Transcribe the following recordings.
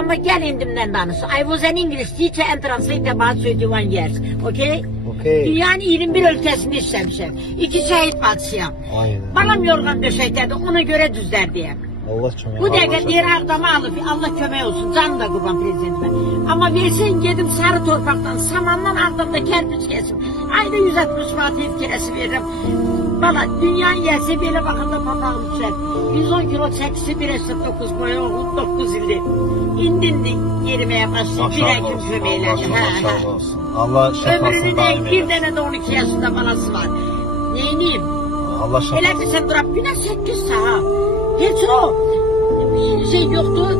Ama gel indimden danış. I was an English teacher and translator about 31 years. Okay? Okay. Dünyanın 21 ülkesinde işlemişim. 2 şehit bacısıyam. Aynen. Balam yorgan döşeklerdi, ona göre düzler diye. Allah kömək. Bu dəqiqə deyir Ağdamı alıb, Allah kömək olsun, canım da qurban prezidentime. Amma versin gedim sarı torpaqdan, samandan Ağdamda kərpiç kesim. Ayda 160 manat ev kirəsi veririm. Bala, dünyanın yersə belə baxanda papağım düşər. 110 kilo çəkisi 1,9 boya oğlum 9 ildir. İndi yeriməyə başlayıb, bir əkim köməklədi. Allah Ömrünü şəfasını deyil, daim bir eylesin. dənə də 12 yaşında balası var. Neyniyim? Allah Elə şəfasını. bilsən durab, günə 8 saat. Heç o şey yoktur.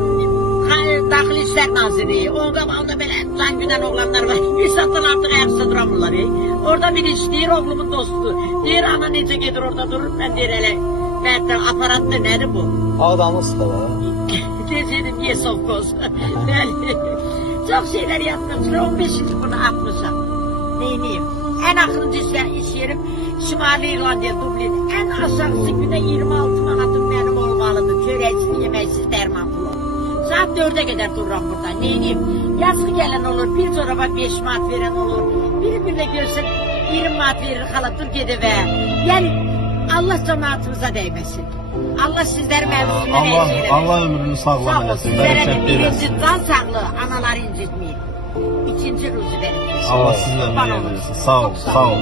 Daxili İşlər Nazirliyi. Orada belə can güdən oğlanlar var. Bir saatdan artıq ayaqsa duramırlar. Orada bir işləyir, oğlumun dostudur. Deyir, ana necə gedir orada durur. Mən deyir, elə aparatda nədir bu? Ağdamlısı da var. Dedim, yes of course. Bəli. Çox şeylər yapmışlar. 15 il bunu atmışam. Neyniyim? En axırıncı iş yerim Şimali İrlandiya, Dublin. En aşağısı günde 26 manatım benim olmalıdır. Çöreksiz, yemeksiz, derman pulu. Saat 4'e kadar dururum burada. Neyim? Yazgı gelen olur, bir çoraba 5 manat veren olur. Birbirine görsün 20 manat verir, hala dur gidiver. Yani Allah cemaatimize değmesin. Allah sizler mevzusunda eylesin. Allah ömrünü sağlam Sağ ol, eləsin. sizlere de Bərəkətli birinci eləsin. can sağlığı, anaları incitmeyin. İkinci ruzu verin. Allah sizlə Kurban ömür olun. eylesin. Sağ ol, Çok sağ ol.